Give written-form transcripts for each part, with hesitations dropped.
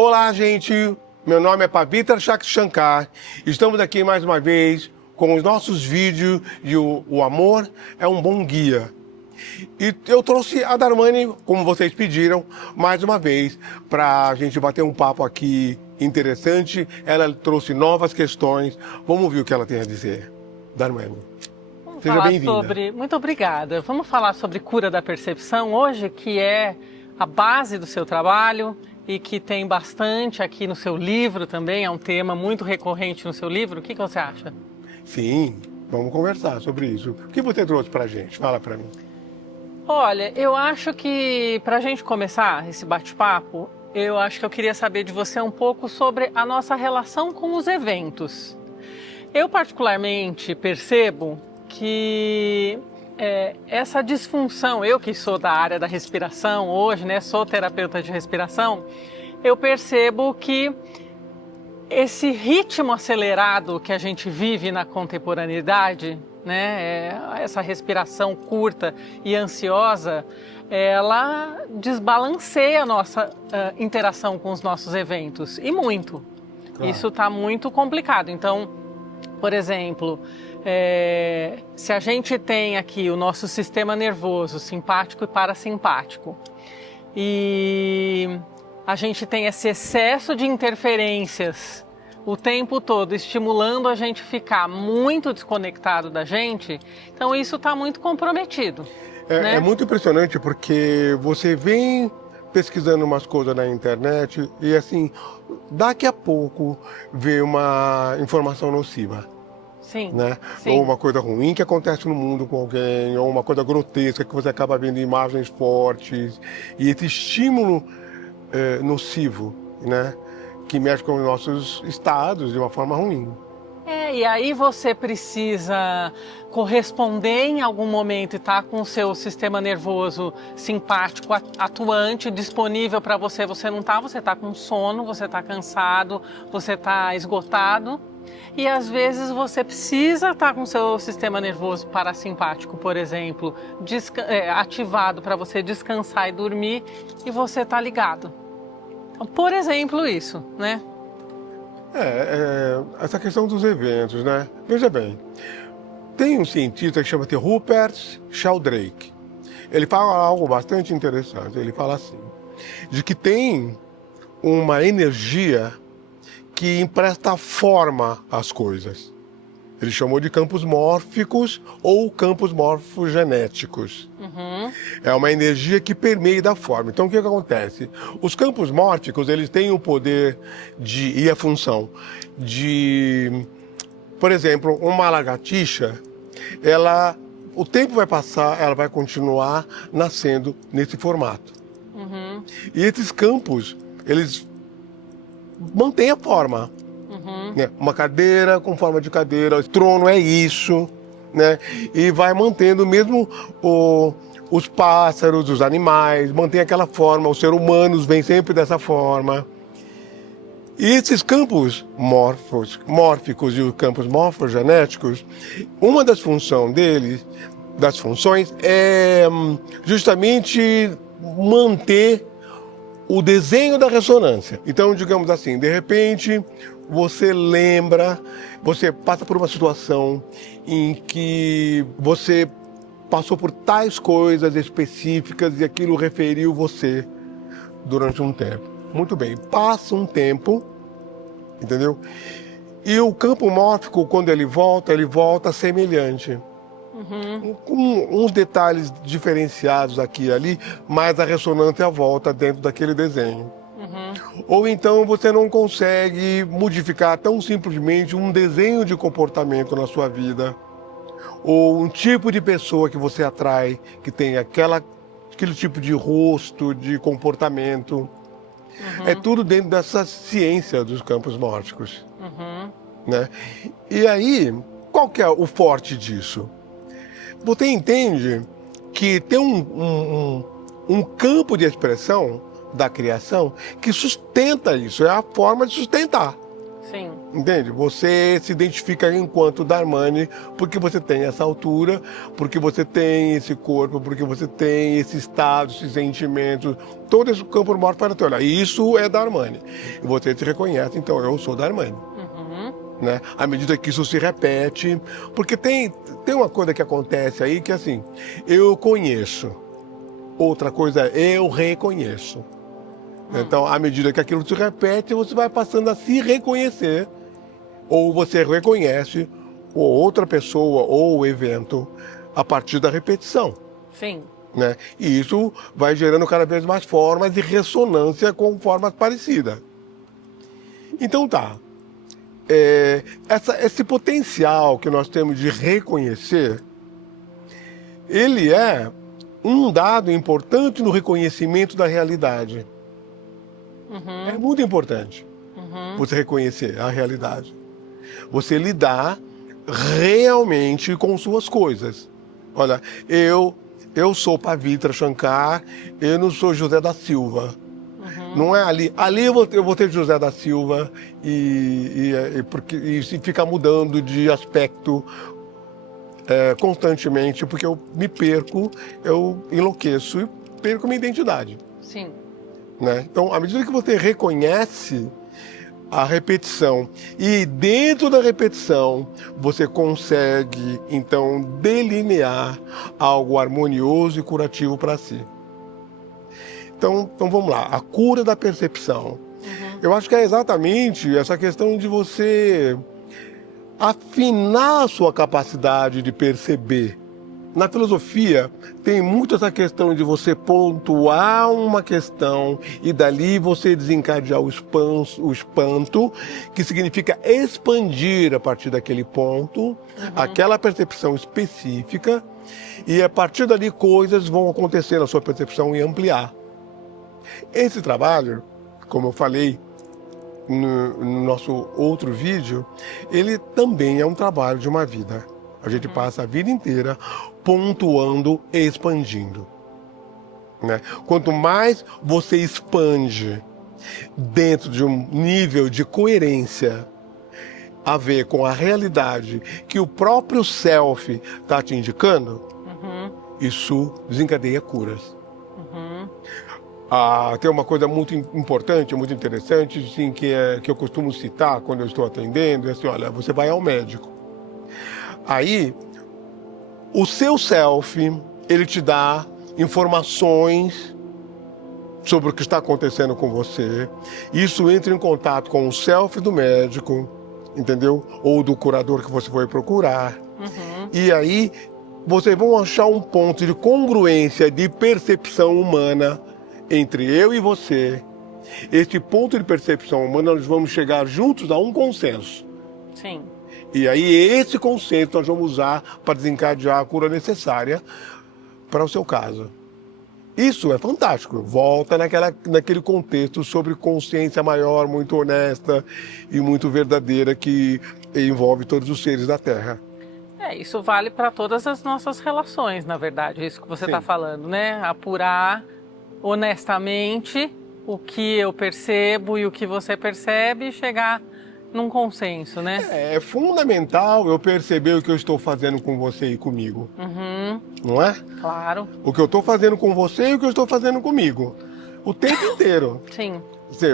Olá, gente! Meu nome é Pavitra Shankar. Estamos aqui mais uma vez com os nossos vídeos de O Amor é um Bom Guia. E eu trouxe a Darmani, como vocês pediram, mais uma vez, para a gente bater um papo aqui interessante. Ela trouxe novas questões. Vamos ver o que ela tem a dizer. Darmani, seja bem-vinda. Muito obrigada. Vamos falar sobre cura da percepção hoje, que é a base do seu trabalho e que tem bastante aqui no seu livro também, é um tema muito recorrente no seu livro. O que você acha? Sim, vamos conversar sobre isso. O que você trouxe para a gente? Fala para mim. Olha, eu acho que para a gente começar esse bate-papo, eu acho que eu queria saber de você um pouco sobre a nossa relação com os eventos. Eu particularmente percebo que essa disfunção, eu que sou da área da respiração hoje, né, sou terapeuta de respiração, eu percebo que esse ritmo acelerado que a gente vive na contemporaneidade, né, essa respiração curta e ansiosa, ela desbalanceia a nossa interação com os nossos eventos, e muito. Claro. Isso está muito complicado. Então, por exemplo, se a gente tem aqui o nosso sistema nervoso simpático e parasimpático, e a gente tem esse excesso de interferências o tempo todo, estimulando a gente ficar muito desconectado da gente, então isso está muito comprometido. Né? É muito impressionante porque você vem pesquisando umas coisas na internet e assim, daqui a pouco vê uma informação nociva. Sim, né? Sim. Ou uma coisa ruim que acontece no mundo com alguém, ou uma coisa grotesca que você acaba vendo imagens fortes. E esse estímulo nocivo, né? Que mexe com os nossos estados de uma forma ruim. E aí você precisa corresponder em algum momento e estar com o seu sistema nervoso simpático atuante, disponível para você. Você não está, você está com sono, você está cansado, você está esgotado. E às vezes você precisa estar com o seu sistema nervoso parasimpático, por exemplo, ativado para você descansar e dormir, e você está ligado. Então, por exemplo, isso, né? Essa questão dos eventos, né? Veja bem, tem um cientista que chama-se Rupert Sheldrake. Ele fala algo bastante interessante. Ele fala assim, de que tem uma energia que empresta forma às coisas. Ele chamou de campos mórficos ou campos morfogenéticos. Uhum. É uma energia que permeia da forma. Então, o que acontece? Os campos mórficos, eles têm o poder e a função de... Por exemplo, uma lagartixa, o tempo vai passar, ela vai continuar nascendo nesse formato. Uhum. E esses campos, eles mantém a forma. Uhum. Né? Uma cadeira com forma de cadeira, o trono é isso, né? E vai mantendo mesmo os pássaros, os animais, mantém aquela forma, os seres humanos vêm sempre dessa forma. E esses campos mórficos e os campos morfogenéticos, uma das funções é justamente manter o desenho da ressonância. Então, digamos assim, de repente, você lembra, você passa por uma situação em que você passou por tais coisas específicas e aquilo referiu você durante um tempo. Muito bem, passa um tempo, entendeu? E o campo mórfico, quando ele volta semelhante. Uhum. Com uns detalhes diferenciados aqui e ali, mas a ressonância volta dentro daquele desenho. Uhum. Ou então você não consegue modificar tão simplesmente um desenho de comportamento na sua vida, ou um tipo de pessoa que você atrai, que tem aquele tipo de rosto, de comportamento. Uhum. É tudo dentro dessa ciência dos campos mórficos. Uhum. Né? E aí, qual que é o forte disso? Você entende que tem um campo de expressão da criação que sustenta isso, é a forma de sustentar. Sim. Entende? Você se identifica enquanto Dharmani porque você tem essa altura, porque você tem esse corpo, porque você tem esse estado, esses sentimentos, todo esse campo morfo-paratorial. Isso é Dharmani. E você se reconhece, então eu sou Dharmani. Né? À medida que isso se repete, porque tem uma coisa que acontece aí que é assim, eu conheço, outra coisa é eu reconheço. Então, à medida que aquilo se repete, você vai passando a se reconhecer, ou você reconhece ou outra pessoa ou o evento a partir da repetição. Sim. Né? E isso vai gerando cada vez mais formas de ressonância com formas parecidas. Então tá. Esse potencial que nós temos de reconhecer, ele é um dado importante no reconhecimento da realidade. É muito importante você reconhecer a realidade. Você lidar realmente com suas coisas. Olha, eu sou Pavitra Shankar, eu não sou José da Silva. Não é ali. Ali eu vou ter José da Silva e fica mudando de aspecto constantemente, porque eu me perco, eu enlouqueço e perco minha identidade. Sim. Né? Então, à medida que você reconhece a repetição e dentro da repetição você consegue, então, delinear algo harmonioso e curativo para si. Então vamos lá, a cura da percepção. Eu acho que é exatamente essa questão de você afinar a sua capacidade de perceber. Na filosofia, tem muito essa questão de você pontuar uma questão e dali você desencadear o espanto, que significa expandir a partir daquele ponto, aquela percepção específica, e a partir dali coisas vão acontecer na sua percepção e ampliar. Esse trabalho, como eu falei no nosso outro vídeo, ele também é um trabalho de uma vida. A gente passa a vida inteira pontuando e expandindo. Né? Quanto mais você expande dentro de um nível de coerência a ver com a realidade que o próprio self está te indicando, isso desencadeia curas. Tem uma coisa muito importante, muito interessante, assim, que eu costumo citar quando eu estou atendendo, é assim, olha, você vai ao médico. Aí, o seu self, ele te dá informações sobre o que está acontecendo com você. Isso entra em contato com o self do médico, entendeu? Ou do curador que você foi procurar. E aí, vocês vão achar um ponto de congruência, de percepção humana entre eu e você. Esse ponto de percepção humana, nós vamos chegar juntos a um consenso. Sim. E aí esse conceito nós vamos usar para desencadear a cura necessária para o seu caso. Isso é fantástico. Volta naquele contexto sobre consciência maior, muito honesta e muito verdadeira que envolve todos os seres da Terra. Isso vale para todas as nossas relações, na verdade, isso que você está falando, né? Apurar honestamente o que eu percebo e o que você percebe e chegar num consenso, né? É fundamental eu perceber o que eu estou fazendo com você e comigo. Não é? Claro. O que eu estou fazendo com você e o que eu estou fazendo comigo. O tempo inteiro. Sim.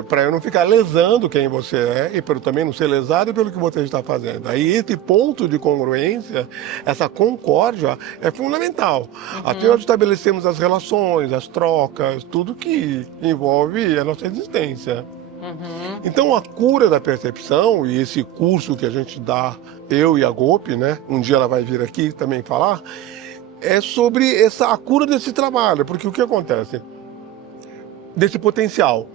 Para eu não ficar lesando quem você é e para eu também não ser lesado pelo que você está fazendo. Aí esse ponto de congruência, essa concórdia é fundamental. Aqui nós estabelecemos as relações, as trocas, tudo que envolve a nossa existência. Então a cura da percepção, e esse curso que a gente dá, eu e a Gopi, né? Um dia ela vai vir aqui também falar, é sobre a cura desse trabalho, porque o que acontece? Desse potencial.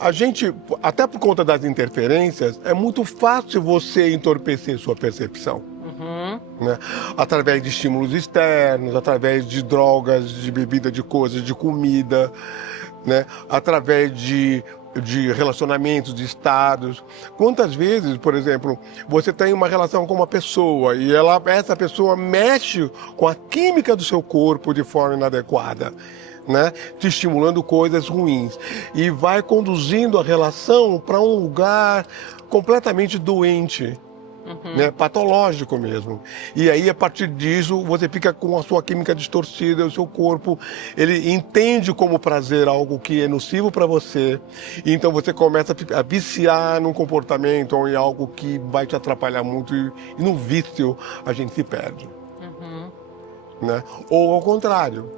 A gente, até por conta das interferências, é muito fácil você entorpecer sua percepção. Né? Através de estímulos externos, através de drogas, de bebida, de coisas, de comida, né? Através de relacionamentos, de estados. Quantas vezes, por exemplo, você tem uma relação com uma pessoa e essa pessoa mexe com a química do seu corpo de forma inadequada, né? Te estimulando coisas ruins e vai conduzindo a relação para um lugar completamente doente, né? Patológico mesmo. E aí, a partir disso, você fica com a sua química distorcida, o seu corpo, ele entende como prazer algo que é nocivo para você. E então você começa a viciar num comportamento ou em algo que vai te atrapalhar muito. E no vício, a gente se perde. Né? Ou ao contrário,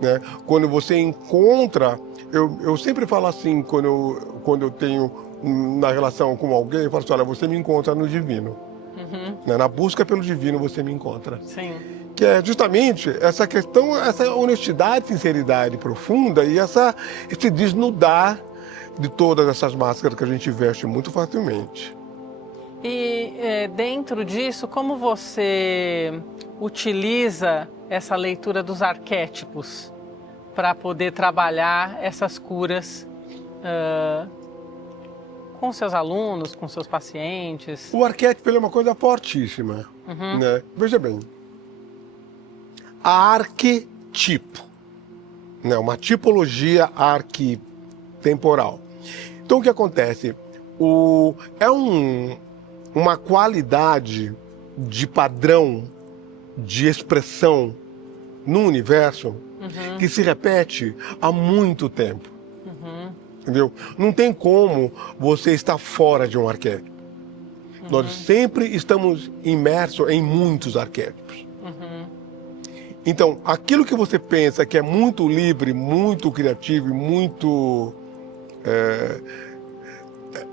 né? Quando você encontra, eu sempre falo assim, quando eu tenho na relação com alguém, eu falo assim, olha, você me encontra no divino. Né? Na busca pelo divino você me encontra. Sim. Que é justamente essa questão, essa honestidade, sinceridade profunda e esse desnudar de todas essas máscaras que a gente veste muito facilmente. E dentro disso, como você utiliza essa leitura dos arquétipos para poder trabalhar essas curas com seus alunos, com seus pacientes? O arquétipo ele é uma coisa fortíssima. Né? Veja bem, arquetipo, né? Uma tipologia arquitemporal. Então o que acontece? É uma qualidade de padrão de expressão no universo que se repete há muito tempo. Entendeu? Não tem como você estar fora de um arquétipo. Nós sempre estamos imersos em muitos arquétipos. Então, aquilo que você pensa que é muito livre, muito criativo e muito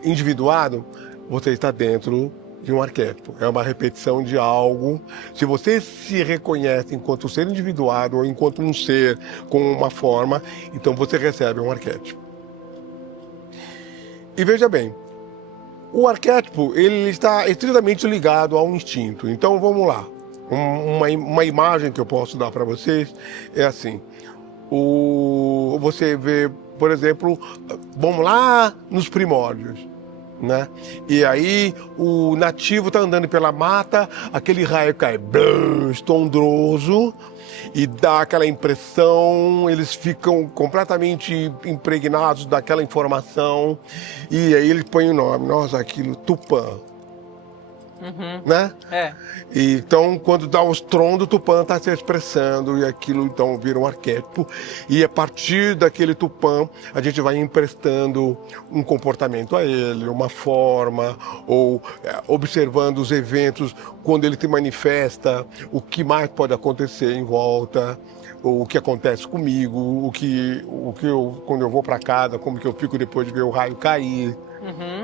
individuado, você está dentro de um arquétipo. É uma repetição de algo. Se você se reconhece enquanto ser individuado ou enquanto um ser com uma forma, então você recebe um arquétipo. E veja bem, o arquétipo ele está estritamente ligado ao instinto. Então vamos lá, uma imagem que eu posso dar para vocês é assim. Você vê, por exemplo, vamos lá nos primórdios, né? E aí o nativo está andando pela mata, aquele raio cai, blum, estrondoso, e dá aquela impressão, eles ficam completamente impregnados daquela informação, e aí ele põe o nome, nossa, aquilo, Tupã. Né? E, então, quando dá o estrondo, o Tupã está se expressando e aquilo então vira um arquétipo. E a partir daquele Tupã, a gente vai emprestando um comportamento a ele, uma forma, ou observando os eventos, quando ele se manifesta, o que mais pode acontecer em volta, o que acontece comigo, quando eu vou para casa, como que eu fico depois de ver o raio cair.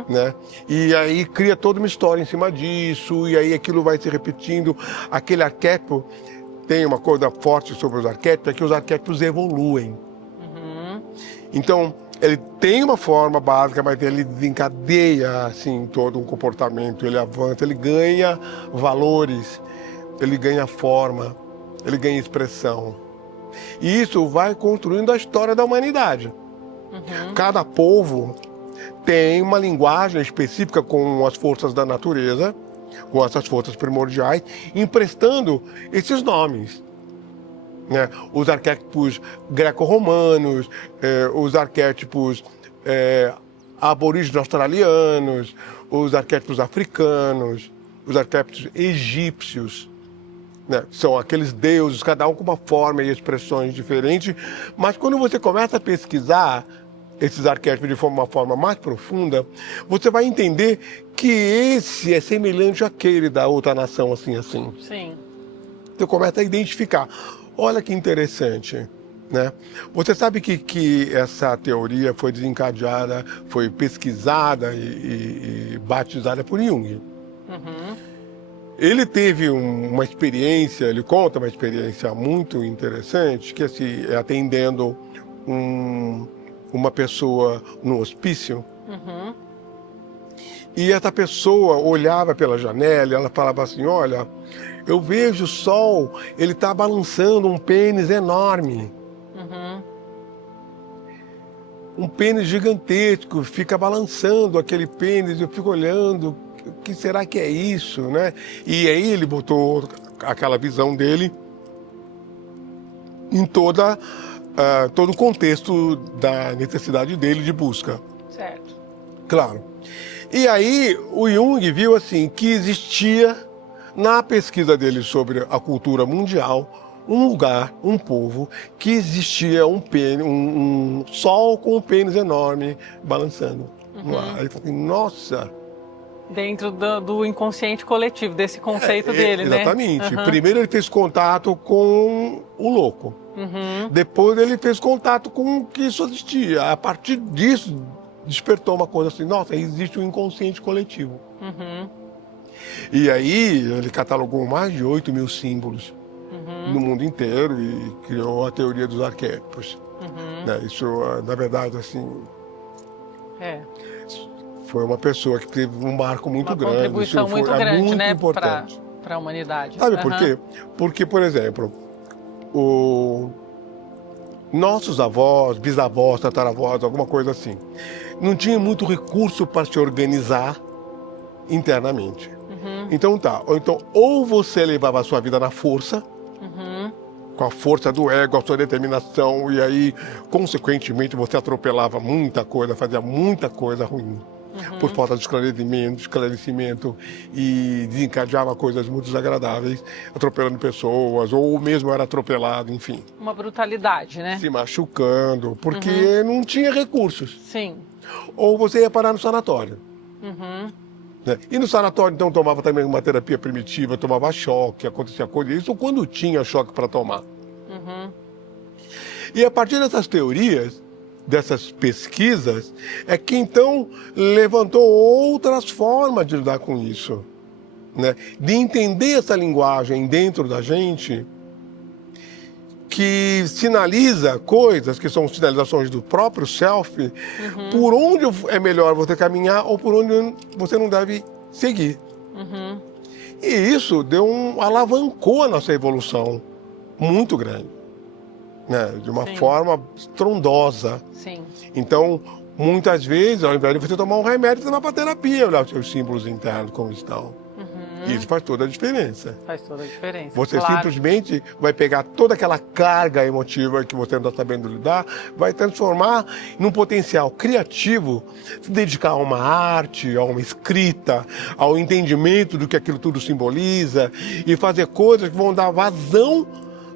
Né? E aí cria toda uma história em cima disso, e aí aquilo vai se repetindo. Aquele arquétipo, tem uma coisa forte sobre os arquétipos, é que os arquétipos evoluem. Então, ele tem uma forma básica, mas ele desencadeia assim, todo um comportamento, ele avança, ele ganha valores, ele ganha forma, ele ganha expressão. E isso vai construindo a história da humanidade. Cada povo tem uma linguagem específica com as forças da natureza, com essas forças primordiais, emprestando esses nomes. Né? Os arquétipos greco-romanos, os arquétipos aborígenes australianos, os arquétipos africanos, os arquétipos egípcios. Né? São aqueles deuses, cada um com uma forma e expressões diferentes, mas quando você começa a pesquisar esses arquétipos de uma forma mais profunda, você vai entender que esse é semelhante àquele da outra nação, assim. Sim. Você começa a identificar. Olha que interessante, né? Você sabe que essa teoria foi desencadeada, foi pesquisada e batizada por Jung. Ele teve uma experiência, ele conta uma experiência muito interessante, que assim, atendendo uma pessoa no hospício, e essa pessoa olhava pela janela e ela falava assim, olha, eu vejo o sol, ele está balançando um pênis enorme. Um pênis gigantesco, fica balançando aquele pênis, eu fico olhando, o que será que é isso, né? E aí ele botou aquela visão dele em todo o contexto da necessidade dele de busca. Certo. Claro. E aí o Jung viu assim que existia, na pesquisa dele sobre a cultura mundial, um lugar, um povo, que existia um sol com um pênis enorme balançando no ar. Aí ele falou assim, nossa... Dentro do inconsciente coletivo, desse conceito dele, né? Exatamente. Primeiro ele fez contato com o louco. Depois ele fez contato com o que isso existia. A partir disso, despertou uma coisa assim, nossa, existe um inconsciente coletivo. E aí ele catalogou mais de 8.000 símbolos no mundo inteiro e criou a teoria dos arquétipos. Né? Isso, na verdade, assim... Foi uma pessoa que teve um marco muito grande. Uma contribuição muito grande, muito né, importante. para a humanidade. Sabe por quê? Porque, por exemplo, nossos avós, bisavós, tataravós, alguma coisa assim, não tinham muito recurso para se organizar internamente. Então ou você levava a sua vida na força, com a força do ego, a sua determinação, e aí, consequentemente, você atropelava muita coisa, fazia muita coisa ruim. Por falta de esclarecimento e desencadeava coisas muito desagradáveis, atropelando pessoas, ou mesmo era atropelado, enfim. Uma brutalidade, né? Se machucando, porque não tinha recursos. Sim. Ou você ia parar no sanatório. Né? E no sanatório, então, tomava também uma terapia primitiva, tomava choque, acontecia coisa, isso quando tinha choque para tomar. E a partir dessas teorias, dessas pesquisas, é que então levantou outras formas de lidar com isso, né? De entender essa linguagem dentro da gente, que sinaliza coisas que são sinalizações do próprio self, por onde é melhor você caminhar ou por onde você não deve seguir. E isso alavancou a nossa evolução muito grande. Né, de uma forma estrondosa. Sim. Então, muitas vezes, ao invés de você tomar um remédio, você vai para terapia, olhar os seus símbolos internos como estão. Isso faz toda a diferença. Faz toda a diferença. Você simplesmente vai pegar toda aquela carga emotiva que você não está sabendo lidar, vai transformar num potencial criativo, se dedicar a uma arte, a uma escrita, ao entendimento do que aquilo tudo simboliza e fazer coisas que vão dar vazão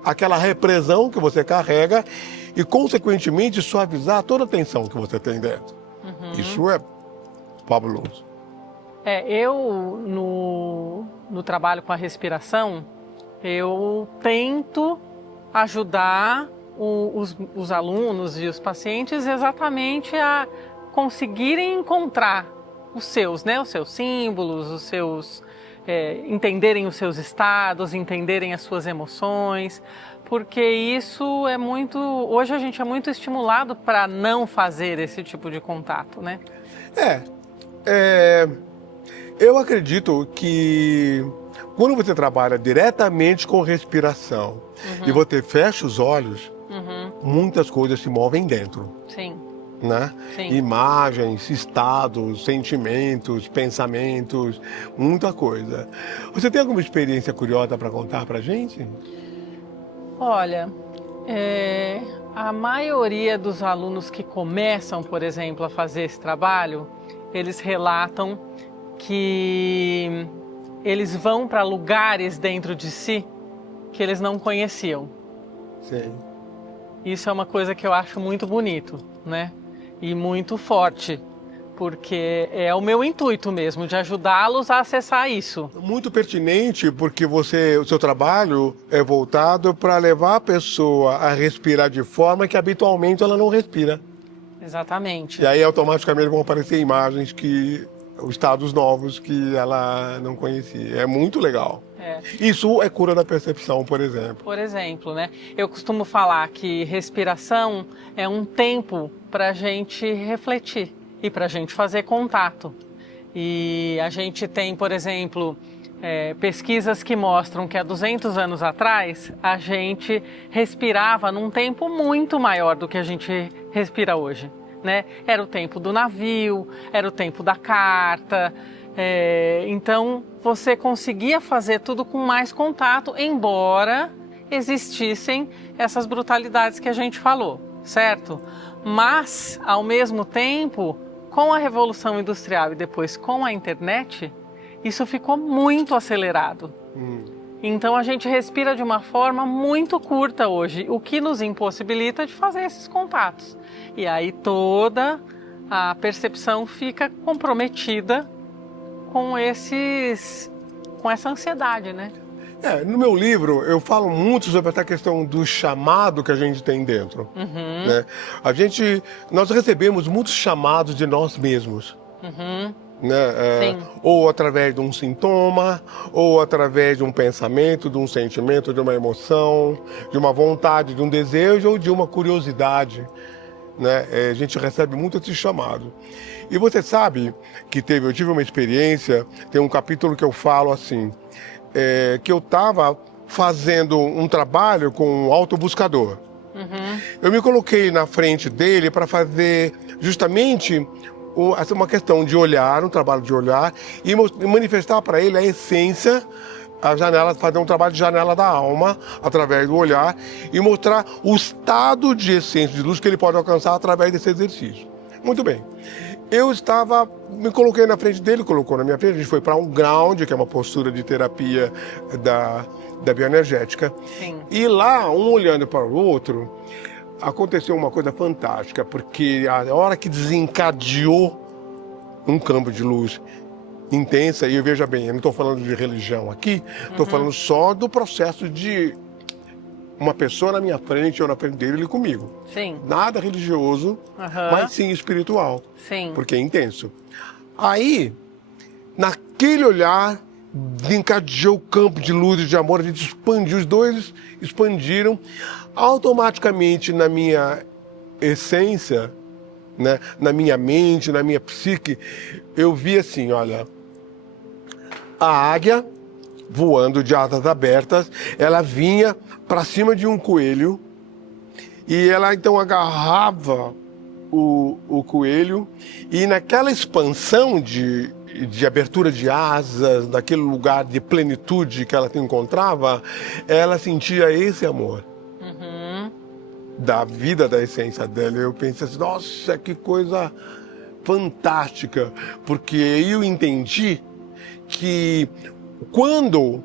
aquela repressão que você carrega e, consequentemente, suavizar toda a tensão que você tem dentro. Isso é fabuloso. Eu, no trabalho com a respiração, eu tento ajudar os alunos e os pacientes exatamente a conseguirem encontrar os seus símbolos, os seus... entenderem os seus estados, entenderem as suas emoções, porque isso é muito... Hoje a gente é muito estimulado para não fazer esse tipo de contato, né? Eu acredito que quando você trabalha diretamente com respiração e você fecha os olhos, muitas coisas se movem dentro. Sim. Né? Imagens, estados, sentimentos, pensamentos, muita coisa. Você tem alguma experiência curiosa para contar para a gente? Olha, a maioria dos alunos que começam, por exemplo, a fazer esse trabalho, eles relatam que eles vão para lugares dentro de si que eles não conheciam. Sim. Isso é uma coisa que eu acho muito bonito, né? E muito forte, porque é o meu intuito mesmo, de ajudá-los a acessar isso. Muito pertinente, porque o seu trabalho é voltado para levar a pessoa a respirar de forma que habitualmente ela não respira. Exatamente. E aí automaticamente vão aparecer imagens estados novos que ela não conhecia. É muito legal. Isso é cura da percepção, por exemplo. Por exemplo, né? Eu costumo falar que respiração é um tempo para a gente refletir e para a gente fazer contato. E a gente tem, por exemplo, pesquisas que mostram que há 200 anos atrás a gente respirava num tempo muito maior do que a gente respira hoje, né? Era o tempo do navio, era o tempo da carta. Então você conseguia fazer tudo com mais contato, embora existissem essas brutalidades que a gente falou, certo? Mas, ao mesmo tempo, com a Revolução Industrial e depois com a internet, isso ficou muito acelerado. Então a gente respira de uma forma muito curta hoje, o que nos impossibilita de fazer esses contatos. E aí toda a percepção fica comprometida com essa ansiedade, né? No meu livro eu falo muito sobre essa questão do chamado que a gente tem dentro. Né? Nós recebemos muitos chamados de nós mesmos. Né? Ou através de um sintoma, ou através de um pensamento, de um sentimento, de uma emoção, de uma vontade, de um desejo ou de uma curiosidade. Né? A gente recebe muito esse chamado. E você sabe que eu tive uma experiência, tem um capítulo que eu falo assim, que eu estava fazendo um trabalho com um autobuscador. Eu me coloquei na frente dele para fazer justamente uma questão de olhar, um trabalho de olhar, e manifestar para ele a essência, a janela, fazer um trabalho de janela da alma, através do olhar, e mostrar o estado de essência de luz que ele pode alcançar através desse exercício. Muito bem. Me coloquei na frente dele, colocou na minha frente, a gente foi para um ground, que é uma postura de terapia da bioenergética. Sim. E lá, um olhando para o outro, aconteceu uma coisa fantástica, porque a hora que desencadeou um campo de luz intensa, e veja bem, eu não estou falando de religião aqui, estou falando só do processo de uma pessoa na minha frente, ou na frente dele, ele comigo. Sim. Nada religioso, mas sim espiritual. Sim. Porque é intenso. Aí, naquele olhar, desencadeou o campo de luz e de amor, a gente expandiu, os dois expandiram. Automaticamente, na minha essência, né, na minha mente, na minha psique, eu vi assim, olha, a águia voando de asas abertas, ela vinha para cima de um coelho e ela então agarrava o coelho e naquela expansão de abertura de asas, naquele lugar de plenitude que ela se encontrava, ela sentia esse amor. Da vida, da essência dela. Eu pensei assim, nossa, que coisa fantástica, porque eu entendi que quando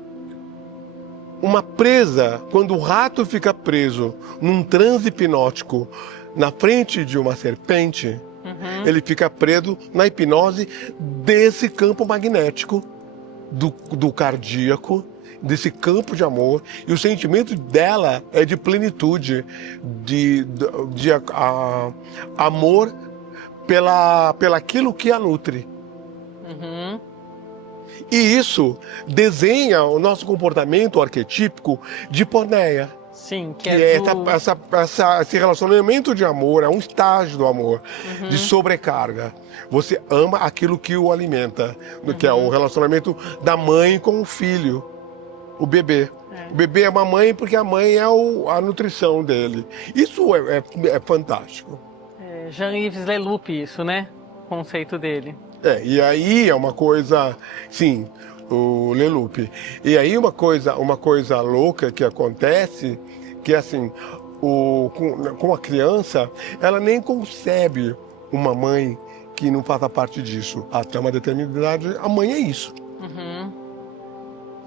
o rato fica preso num transe hipnótico na frente de uma serpente, ele fica preso na hipnose desse campo magnético do cardíaco, desse campo de amor, e o sentimento dela é de plenitude, de amor pelaquilo que a nutre. E isso desenha o nosso comportamento arquetípico de porneia. Sim, que é esse relacionamento de amor, é um estágio do amor, de sobrecarga. Você ama aquilo que o alimenta, que é o relacionamento da mãe com o filho. O bebê. O bebê é uma mãe porque a mãe é a nutrição dele. Isso é fantástico. Jean-Yves Leloup, isso, né? O conceito dele. E aí é uma coisa, sim, o Leloup. E aí uma coisa louca que acontece, que assim, com a criança, ela nem concebe uma mãe que não faça parte disso. Até uma determinada idade, a mãe é isso.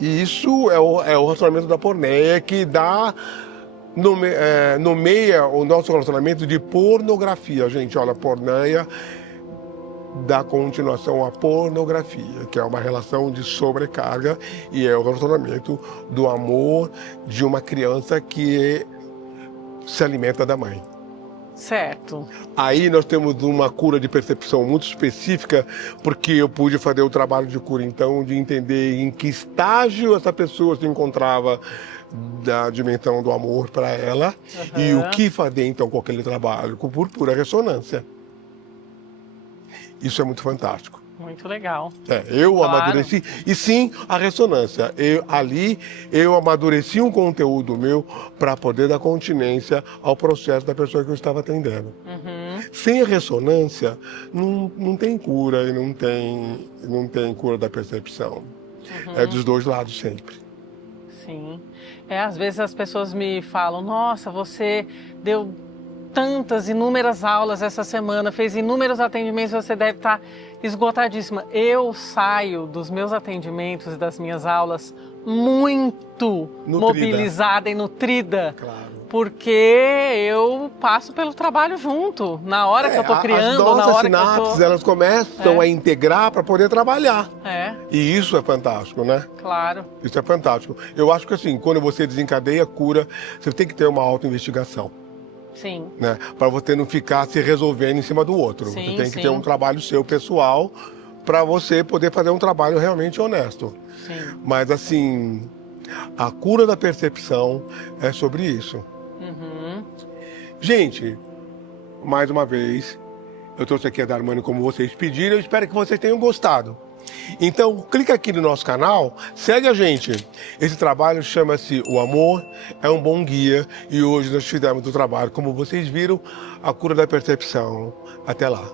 E isso é o relacionamento da porneia que nomeia o nosso relacionamento de pornografia. Gente, olha, porneia dá continuação à pornografia, que é uma relação de sobrecarga e é o relacionamento do amor de uma criança que se alimenta da mãe. Certo. Aí nós temos uma cura de percepção muito específica, porque eu pude fazer o trabalho de cura, então, de entender em que estágio essa pessoa se encontrava da dimensão do amor para ela e o que fazer, então, com aquele trabalho, por pura ressonância. Isso é muito fantástico. Muito legal. Eu amadureci. E sim, a ressonância. Eu amadureci um conteúdo meu para poder dar continência ao processo da pessoa que eu estava atendendo. Sem a ressonância, não tem cura e não tem cura da percepção. É dos dois lados sempre. Sim. Às vezes as pessoas me falam, nossa, você deu inúmeras aulas essa semana, fez inúmeros atendimentos, você deve estar esgotadíssima. Eu saio dos meus atendimentos e das minhas aulas muito mobilizada e nutrida. Claro. Porque eu passo pelo trabalho junto, na hora que eu estou criando, as na hora sinapses, que eu tô... elas começam a integrar para poder trabalhar. É. E isso é fantástico, né? Claro. Isso é fantástico. Eu acho que assim, quando você desencadeia a cura, você tem que ter uma autoinvestigação. Sim. Né? Para você não ficar se resolvendo em cima do outro. Sim, você tem que sim. ter um trabalho seu pessoal para você poder fazer um trabalho realmente honesto. Sim. Mas assim, a cura da percepção é sobre isso. Uhum. Gente, mais uma vez, eu trouxe aqui a Darmani como vocês pediram, eu espero que vocês tenham gostado. Então, clica aqui no nosso canal, segue a gente. Esse trabalho chama-se O Amor é um Bom Guia e hoje nós fizemos o trabalho, como vocês viram, a cura da percepção. Até lá.